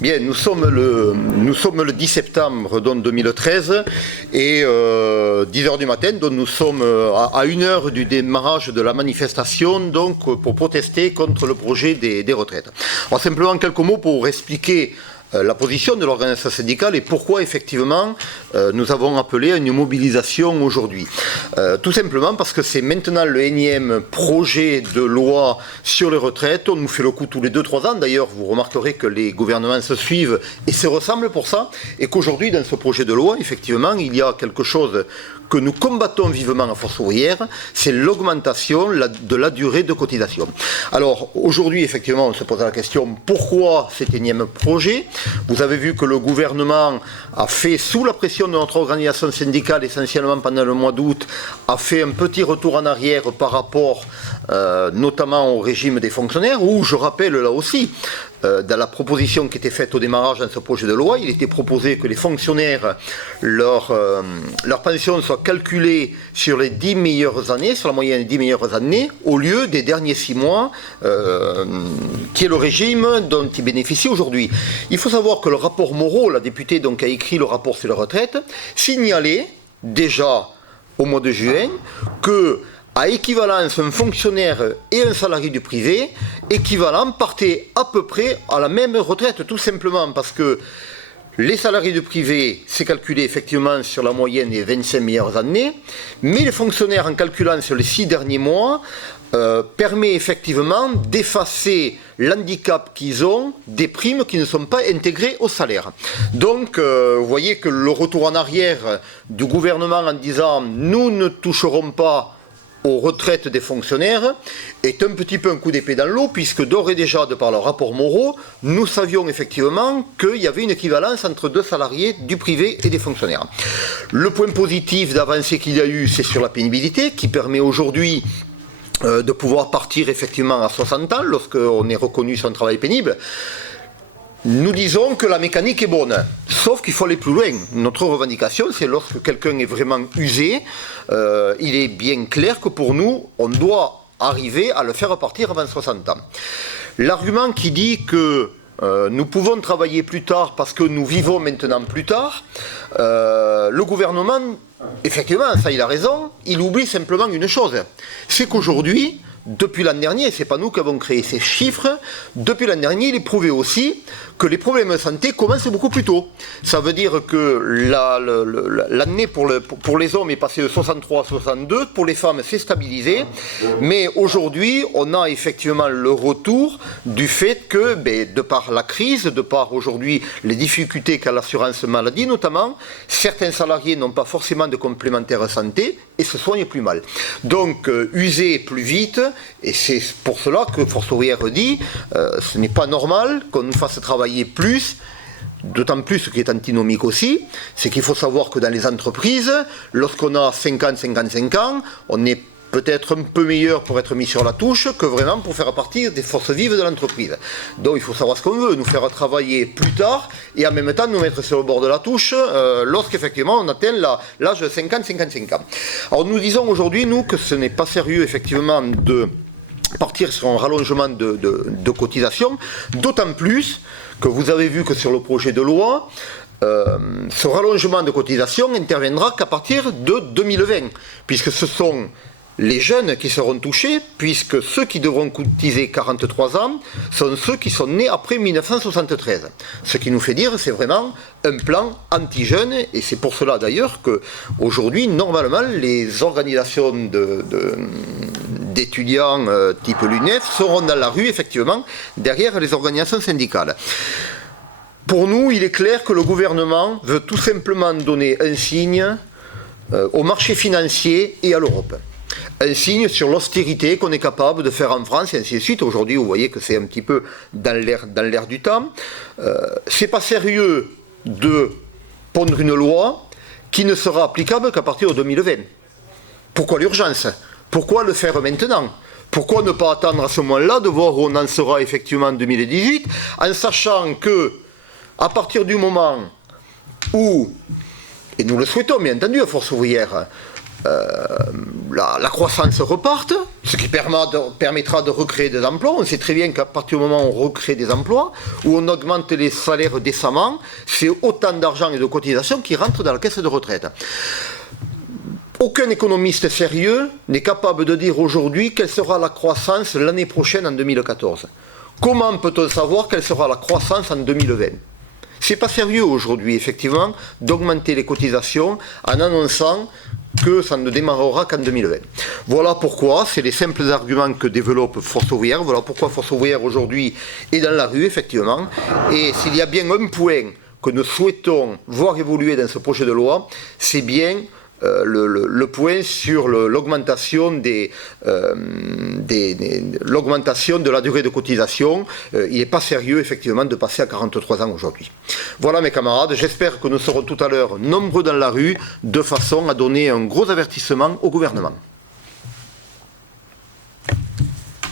Bien, nous sommes le 10 septembre donc, 2013 et 10h du matin, donc nous sommes à 1h du démarrage de la manifestation donc, pour protester contre le projet des retraites. Alors, simplement quelques mots pour expliquer la position de l'organisation syndicale et pourquoi effectivement nous avons appelé à une mobilisation aujourd'hui. Tout simplement parce que c'est maintenant le énième projet de loi sur les retraites. On nous fait le coup tous les 2-3 ans. D'ailleurs, vous remarquerez que les gouvernements se suivent et se ressemblent pour ça. Et qu'aujourd'hui, dans ce projet de loi, effectivement, il y a quelque chose que nous combattons vivement à Force ouvrière, c'est l'augmentation de la durée de cotisation. Alors, aujourd'hui, effectivement, on se pose la question, pourquoi cet énième projet ? Vous avez vu que le gouvernement a fait, sous la pression de notre organisation syndicale, essentiellement pendant le mois d'août, a fait un petit retour en arrière par rapport notamment au régime des fonctionnaires, où, je rappelle là aussi, dans la proposition qui était faite au démarrage dans ce projet de loi, il était proposé que les fonctionnaires, leur pension soit calculée sur les 10 meilleures années, sur la moyenne des 10 meilleures années, au lieu des derniers 6 mois, qui est le régime dont ils bénéficient aujourd'hui. Il faut savoir que le rapport Moreau, la députée donc, a écrit le rapport sur la retraite, signalait déjà au mois de juin que à équivalence, un fonctionnaire et un salarié du privé, équivalent, partaient à peu près à la même retraite, tout simplement parce que les salariés du privé, c'est calculé effectivement sur la moyenne des 25 meilleures années, mais les fonctionnaires, en calculant sur les 6 derniers mois, permet effectivement d'effacer l'handicap qu'ils ont des primes qui ne sont pas intégrées au salaire. Donc, vous voyez que le retour en arrière du gouvernement en disant « nous ne toucherons pas aux retraites des fonctionnaires » est un petit peu un coup d'épée dans l'eau, puisque d'ores et déjà, de par le rapport Moreau, nous savions effectivement qu'il y avait une équivalence entre 2 salariés du privé et des fonctionnaires. Le point positif d'avancée qu'il y a eu, c'est sur la pénibilité, qui permet aujourd'hui de pouvoir partir effectivement à 60 ans, lorsqu'on est reconnu son travail pénible. Nous disons que la mécanique est bonne, sauf qu'il faut aller plus loin. Notre revendication, c'est lorsque quelqu'un est vraiment usé, il est bien clair que pour nous, on doit arriver à le faire partir avant 60 ans. L'argument qui dit que nous pouvons travailler plus tard parce que nous vivons maintenant plus tard, le gouvernement, effectivement, ça il a raison, il oublie simplement une chose, c'est qu'aujourd'hui, depuis l'an dernier, c'est pas nous qui avons créé ces chiffres, depuis l'an dernier, il est prouvé aussi que les problèmes de santé commencent beaucoup plus tôt. Ça veut dire que l'année pour les hommes est passée de 63 à 62, pour les femmes c'est stabilisé, mais aujourd'hui on a effectivement le retour du fait que, de par la crise, de par aujourd'hui les difficultés qu'a l'assurance maladie notamment, certains salariés n'ont pas forcément de complémentaire santé et se soignent plus mal. Donc user plus vite, et c'est pour cela que Force ouvrière dit ce n'est pas normal qu'on nous fasse travailler plus, d'autant plus ce qui est antinomique aussi, c'est qu'il faut savoir que dans les entreprises, lorsqu'on a 50-55 ans, on est peut-être un peu meilleur pour être mis sur la touche que vraiment pour faire partie des forces vives de l'entreprise. Donc il faut savoir ce qu'on veut, nous faire travailler plus tard et en même temps nous mettre sur le bord de la touche lorsqu'effectivement on atteint l'âge de 50-55 ans. Alors nous disons aujourd'hui, nous, que ce n'est pas sérieux effectivement de partir sur un rallongement de cotisation, d'autant plus que vous avez vu que sur le projet de loi, ce rallongement de cotisation interviendra qu'à partir de 2020, puisque ce sont les jeunes qui seront touchés, puisque ceux qui devront cotiser 43 ans sont ceux qui sont nés après 1973. Ce qui nous fait dire c'est vraiment un plan anti-jeunes, et c'est pour cela d'ailleurs qu'aujourd'hui, normalement, les organisations d'étudiants type l'UNEF seront dans la rue, effectivement, derrière les organisations syndicales. Pour nous, il est clair que le gouvernement veut tout simplement donner un signe au marché financier et à l'Europe. Un signe sur l'austérité qu'on est capable de faire en France et ainsi de suite. Aujourd'hui, vous voyez que c'est un petit peu dans l'air du temps. C'est pas sérieux de pondre une loi qui ne sera applicable qu'à partir de 2020. Pourquoi l'urgence ? Pourquoi le faire maintenant ? Pourquoi ne pas attendre à ce moment-là de voir où on en sera effectivement en 2018, en sachant que, à partir du moment où, et nous le souhaitons bien entendu à Force ouvrière, la croissance reparte, ce qui permettra de recréer des emplois. On sait très bien qu'à partir du moment où on recrée des emplois, où on augmente les salaires décemment, c'est autant d'argent et de cotisations qui rentrent dans la caisse de retraite. Aucun économiste sérieux n'est capable de dire aujourd'hui quelle sera la croissance l'année prochaine en 2014. Comment peut-on savoir quelle sera la croissance en 2020 ? C'est pas sérieux aujourd'hui, effectivement, d'augmenter les cotisations en annonçant que ça ne démarrera qu'en 2020. Voilà pourquoi, c'est les simples arguments que développe Force ouvrière, voilà pourquoi Force ouvrière aujourd'hui est dans la rue, effectivement, et s'il y a bien un point que nous souhaitons voir évoluer dans ce projet de loi, c'est bien le point sur l'augmentation l'augmentation de la durée de cotisation. Il n'est pas sérieux, effectivement, de passer à 43 ans aujourd'hui. Voilà, mes camarades, j'espère que nous serons tout à l'heure nombreux dans la rue, de façon à donner un gros avertissement au gouvernement.